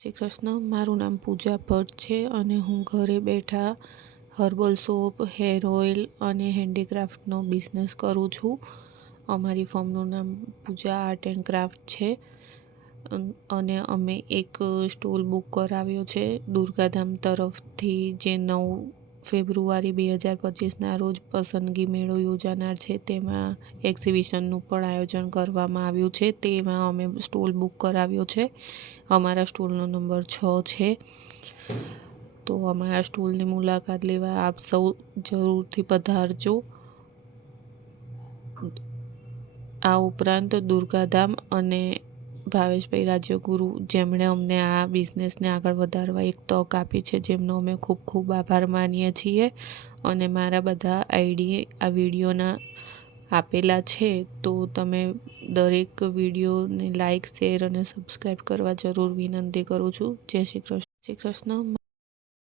શ્રી કૃષ્ણ, મારું નામ પૂજા ભટ્ટ છે અને હું ઘરે બેઠા હર્બલ સોપ, હેર ઓઇલ અને હેન્ડીક્રાફ્ટનો બિઝનેસ કરું છું. અમારી ફર્મનું નામ પૂજા આર્ટ એન્ડ ક્રાફ્ટ છે. અને અમે એક સ્ટોલ બુક કરાવ્યો છે દુર્ગાધામ તરફથી, જે નવ ફેબ્રુઆરી બે હજાર પચીસના રોજ પસંદગી મેળો યોજાનાર છે. તેમાં એક્ઝિબિશનનું પણ આયોજન કરવામાં આવ્યું છે. તેમાં અમે સ્ટોલ બુક કરાવ્યો છે. અમારા સ્ટોલનો નંબર છ છે. તો અમારા સ્ટોલની મુલાકાત લેવા આપ સૌ જરૂરથી પધારજો. આ ઉપરાંત દુર્ગાધામ અને ભાવેશભાઈ રાજ્યગુરુ, જેમણે અમને આ બિઝનેસને આગળ વધારવા એક તક આપી છે, જેમનો અમે ખૂબ ખૂબ આભાર માનીએ છીએ. અને મારા બધા આઈડી આ વિડીયોના આપેલા છે, તો તમે દરેક વિડીયોને લાઇક શેર અને સબસ્ક્રાઈબ કરવા જરૂર વિનંતી કરું છું. જય શ્રી કૃષ્ણ. શ્રી કૃષ્ણ.